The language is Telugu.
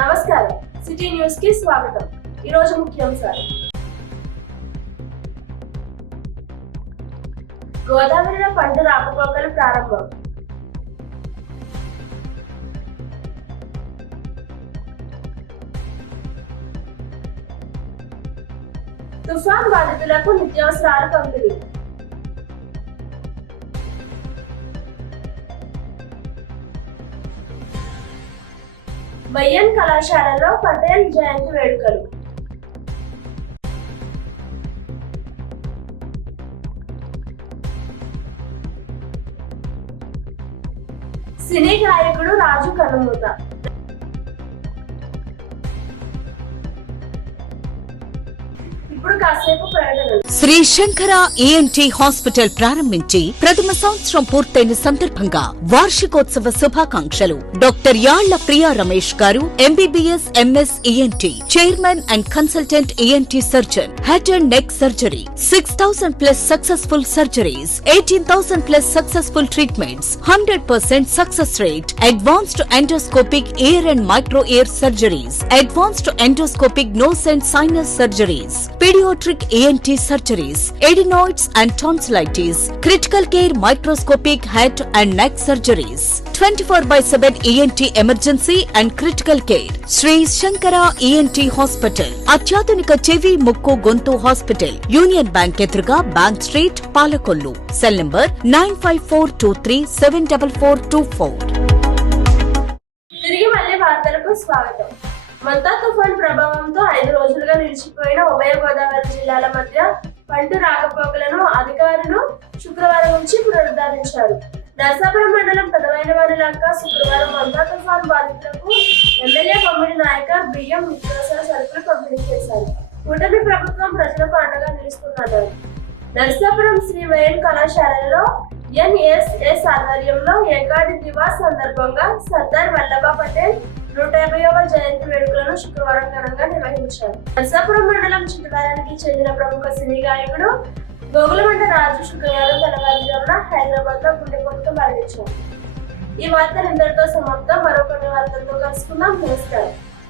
నమస్కారం, సిటీ న్యూస్ కి స్వాగతం. ఈ రోజు ముఖ్యాంశాలు: గోదావరిలో పంట రాకపోకలు ప్రారంభం. తుఫాన్ బాధితులకు నిత్యావసరాల పంపిణీ. బయ్యన్ కళాశాలలో పటేల్ జయంతి వేడుకలు. సినీ గాయకుడు రాజు కనుమూత. ఇప్పుడు కాసేపు ప్రకటనలు. శ్రీ శంకర ఈఎన్టీ హాస్పిటల్ ప్రారంభించి ప్రథమ సంవత్సరం పూర్తయిన సందర్భంగా వార్షికోత్సవ శుభాకాంక్షలు. Doctor Yalla Priya Ramesh garu, MBBS MS ENT, chairman and consultant ENT surgeon, head and neck surgery, 6,000+ successful surgeries, 18,000+ successful treatments, 100% success rate, advanced endoscopic ear and micro ear surgeries, advanced endoscopic nose and sinus surgeries, pediatric ENT surgeries, adenoids and tonsillitis, critical care microscopic head and neck surgeries, 24/7 ENT emergency and critical care. Sri Shankara ENT Hospital, అత్యాధునిక చెవి ముక్కు గొంతు హాస్పిటల్, యూనియన్ బ్యాంక్ ఎదురుగా bank street, Palakollu. Cell number 9542374424. తిరిగి మళ్ళీ వార్తలకు స్వాగతం. మంతా తుఫాన్ ప్రభావంతో 5 రోజులుగా నిలిచిపోయిన ఉభయ గోదావరి జిల్లాల మధ్య పంట రాకపోకలను అధికారులు శుక్రవారం నుంచి పునరుద్ధరించారు. నర్సాపురం మండలం పెదవైనవారిలంక శుక్రవారం మంతా తుఫాన్ బాధితులకు ఎమ్మెల్యే బొమ్మిడి నాయకర్ బియ్యం, నిత్యావసర సరుకులు పంపిణీ చేశారు. కూటమి ప్రభుత్వం ప్రజలకు అండగా నిలుస్తున్నారు. నర్సాపురం శ్రీ వైఎన్ కళాశాలలో ఎన్ఎస్ఎస్ ఆధ్వర్యంలో ఏకాది దివాస్ సందర్భంగా సర్దార్ వల్లభాయ్ పటేల్ 150వ జయంతి వేడుకలను శుక్రవారం ఘనంగా నిర్వహించారు. నర్సాపురం మండలం చిత్తవారానికి చెందిన ప్రముఖ సినీ గాయకుడు గోగులమండ రాజు శుక్రవారం తెల్లవారుజామున హైదరాబాద్ లో గుండెపోటుతో మరణించారు. ఈ వార్తలు ఇంతటితో సమాప్తం. మరో కొన్ని వార్తలతో కలుసుకుందాం. నమస్కారం.